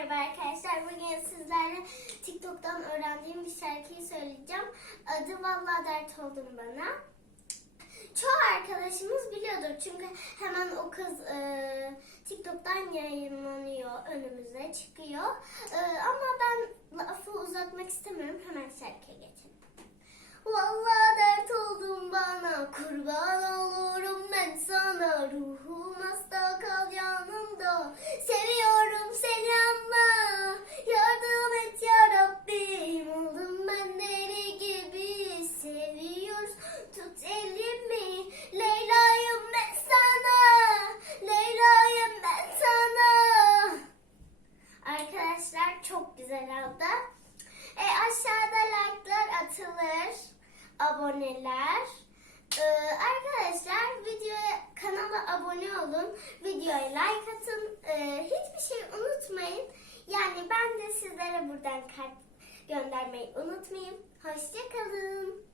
Merhaba arkadaşlar. Bugün sizlerle TikTok'tan öğrendiğim bir şarkıyı söyleyeceğim. Adı Vallahi Dert Oldun Bana. Çoğu arkadaşımız biliyordur çünkü hemen o kız e, TikTok'tan yayınlanıyor, önümüze çıkıyor. E, ama ben lafı uzatmak istemiyorum. Hemen şarkıya geçelim. Çok güzel oldu. E, aşağıda like'lar atılır. Aboneler. E, arkadaşlar videoya kanala abone olun. Videoya like atın. E, hiçbir şey unutmayın. Yani ben de sizlere buradan kart göndermeyi unutmayın. Hoşçakalın.